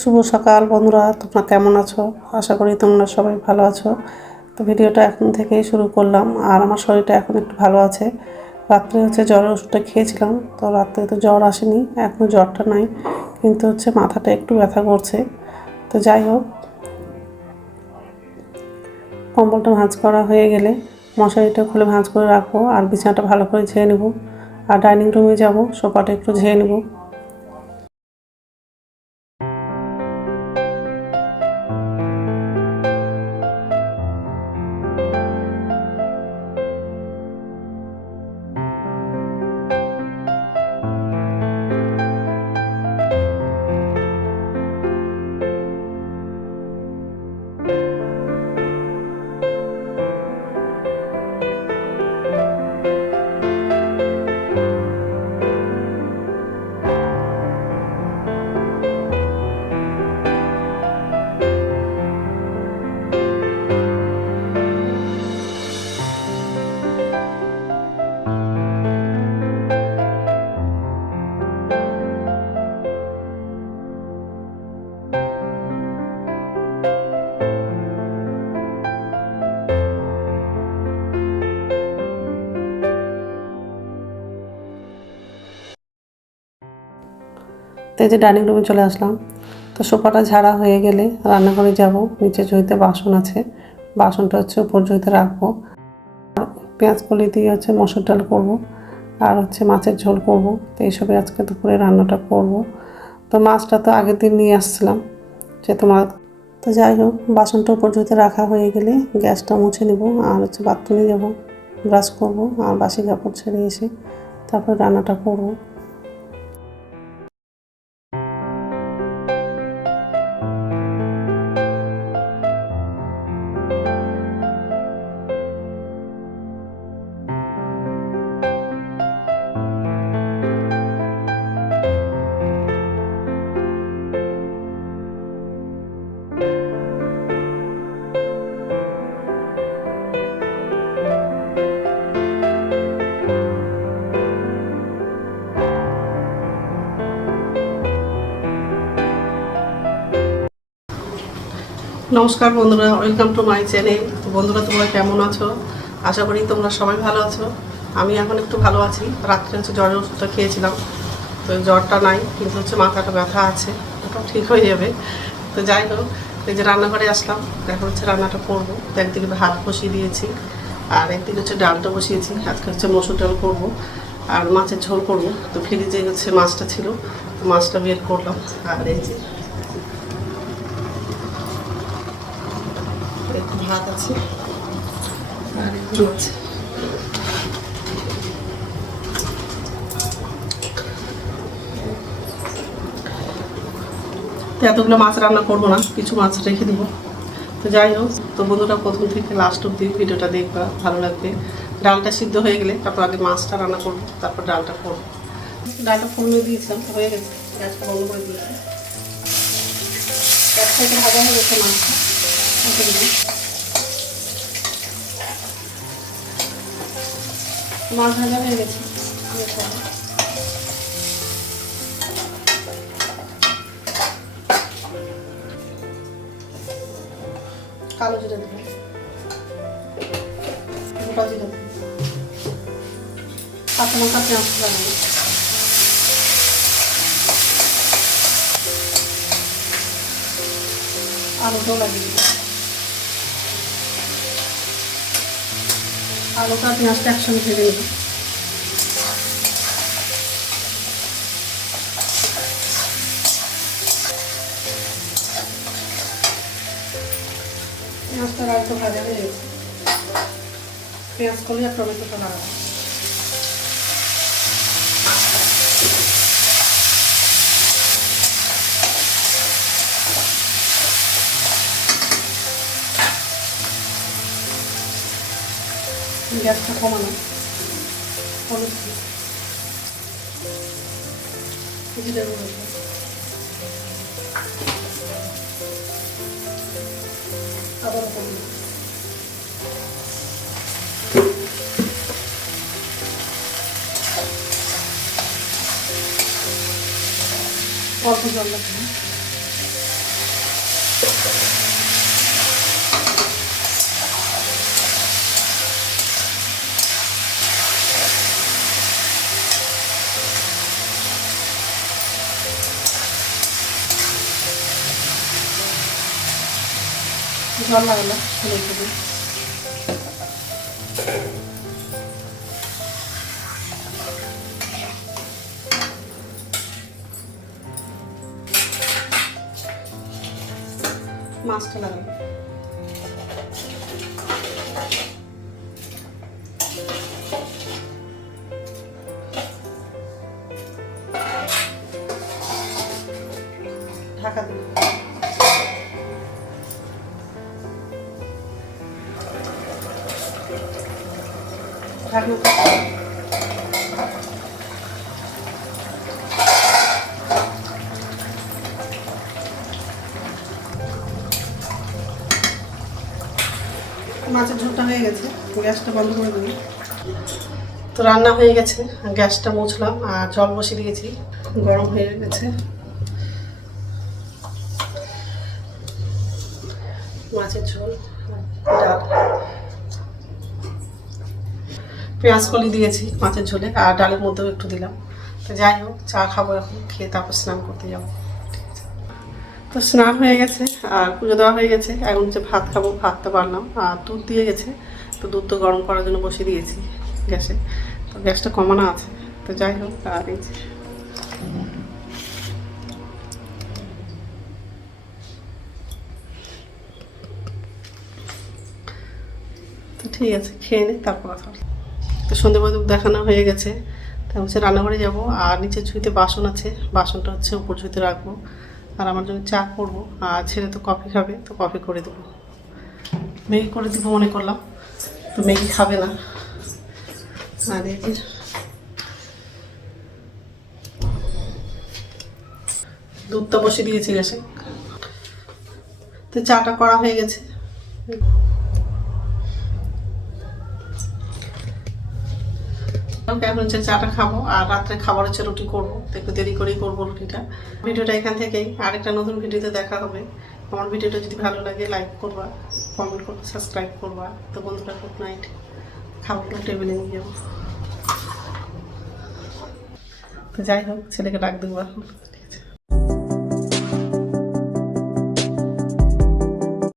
শুভ সকাল বন্ধুরা, তোমরা কেমন আছো? আশা করি তোমরা সবাই ভালো আছো। তো ভিডিওটা এখন থেকেই শুরু করলাম, আর আমার শরীরটা এখন একটু ভালো আছে। রাত্রে হচ্ছে জ্বরের ওষুধটা খেয়েছিলাম, তো রাত্রে তো জ্বর আসেনি এখনও জ্বরটা নাই, কিন্তু হচ্ছে মাথাটা একটু ব্যথা করছে। তো যাই হোক, কম্বলটা ভাঁজ করা হয়ে গেলে মশারিটা খুলে ভাঁজ করে রাখব, আর বিছানাটা ভালো করে ঝেয়ে নেব। আর ডাইনিং রুমে যাব, সোফাটা একটু ঝেয়ে নেব। তো এই যে ডাইনিং রুমে চলে আসলাম, তো সোফাটা ঝাড়া হয়ে গেলে রান্নাঘরে যাব। নিচে ঝুঁইতে বাসন আছে। বাসনটা হচ্ছে উপর ঝুঁইতে রাখব। পেঁয়াজ কলি দিয়ে হচ্ছে মসুর ডাল করব। আর হচ্ছে মাছের ঝোল করব। তো এইসবই আজকে দুপুরে রান্নাটা করব। তো মাছটা তো আগের দিন নিয়ে আসছিলাম, যে তোমার তো যাই হোক, বাসনটা উপর ঝুঁইতে রাখা হয়ে গেলে গ্যাসটা মুছে নেব আর হচ্ছে বাথরুমে যাব, ব্রাশ করব আর বাসি কাপড় ছেড়ে এসে তারপর রান্নাটা করব। নমস্কার বন্ধুরা ওয়েলকাম টু মাই চ্যানেল তো বন্ধুরা, তোমরা কেমন আছো? আশা করি তোমরা সবাই ভালো আছো। আমি এখন একটু ভালো আছি। রাত্রে হচ্ছে জ্বরের ওষুধটা খেয়েছিলাম। তো জ্বরটা নাই, কিন্তু হচ্ছে মাথাটা ব্যথা আছে। ওটা ঠিক হয়ে যাবে। তো যাই হোক, এই যে রান্নাঘরে আসলাম, এখন হচ্ছে রান্নাটা করব। তো একদিকে ভাত বসিয়ে দিয়েছি, আর একদিকে হচ্ছে ডালটা বসিয়েছি। আজকে হচ্ছে মসুর ডাল করব, আর মাছের ঝোল করব। তো ফ্রিজে হচ্ছে মাছটা ছিল, তো মাছটা বের করলাম। আর এই যে একটু ভাত আছে। আর একটু আছে এতগুলো মাছ রান্না করব না কিছু মাছ রেখে দিব। তো যাই হোক তো বন্ধুরা প্রথম থেকে লাস্ট অব্দি ভিডিওটা দেখবা ভালো লাগবে। ডালটা সিদ্ধ হয়ে গেলে তারপর আগে মাছটা রান্না করব তারপর ডালটা করব। ডালটা ফোড়নে দিয়েছিলাম হয়ে গেছে গ্যাসটা বন্ধ করে দিয়েছি। এক সাইডে ভাজা হয়ে গেছে মাছটা ওকে দিলাম। মাছ ভাজা হয়ে গেছে। কালো জিরে দিলাম। গোটা জিরে দিলাম। কাঁচা লঙ্কা আলুটা পেঁয়াজটা একসঙ্গে ভেজে নেব। পেঁয়াজটা একটু ভাজা হয়ে গেছে। পেঁয়াজ করলে আর টমেটোটা লাগাবো গ্যাসটা কমানো হলুদ দিই। জিরে গুঁড়ো দিই। আবার কমানো অল্প জল লাগল রেখে দিই মাছটা লাগাবো। ঢাকনা মাছের ঝোলটা হয়ে গেছে, গ্যাসটা বন্ধ করে দেবো তো রান্না হয়ে গেছে, গ্যাসটা মুছলাম আর জল বসিয়ে দিয়েছি, গরম হয়ে গেছে। মাছের ঝোল, ডাল। পেঁয়াজ কলি দিয়েছি, মাছের ঝোলে, আর ডালের মধ্যেও একটু দিলাম। তো যাই হোক, চা খাব এখন, খেয়ে তারপর স্নান করতে যাব। তো স্নান হয়ে গেছে, আর পুজো দেওয়া হয়ে গেছে। এখন হচ্ছে ভাত খাব ভাতটা বাড়লাম, আর দুধ দিয়ে গেছে। তো দুধ তো গরম করার জন্য বসিয়ে দিয়েছি গ্যাসে। তো গ্যাসটা কমানো আছে। তো যাই হোক আর এই যে তো ঠিক আছে, খেয়ে নিই তারপর কথা তো সন্ধ্যেবেলা দেখানো হয়ে গেছে। তা হচ্ছে রান্নাঘরে যাব। আর নিচে ঝুঁইতে বাসন আছে। বাসনটা হচ্ছে উপর ঝুঁইতে রাখব। আর আমার জন্য চা করব। আর ছেলে তো কফি খাবে, তো কফি করে দেবো। ম্যাগি করে দিব মনে করলাম। তো ম্যাগি খাবে না। আর দুধটা বসিয়ে দিয়েছি গ্যাসে। তো চাটা করা হয়ে গেছে। এখন হচ্ছে চাটা খাব, আর রাত্রে খাবার হচ্ছে রুটি করব একটু দেরি করেই করব রুটিটা। ভিডিওটা এখান থেকেই, আরেকটা নতুন ভিডিওতে দেখা হবে। আমার ভিডিওটা যদি ভালো লাগে লাইক করবা কমেন্ট করবা সাবস্ক্রাইব করবা। তো বন্ধুরা গুড নাইট খাবারটা টেবিলে নিয়ে যাব। তো যাই হোক, ছেলেকে ডাক দেবো এখন।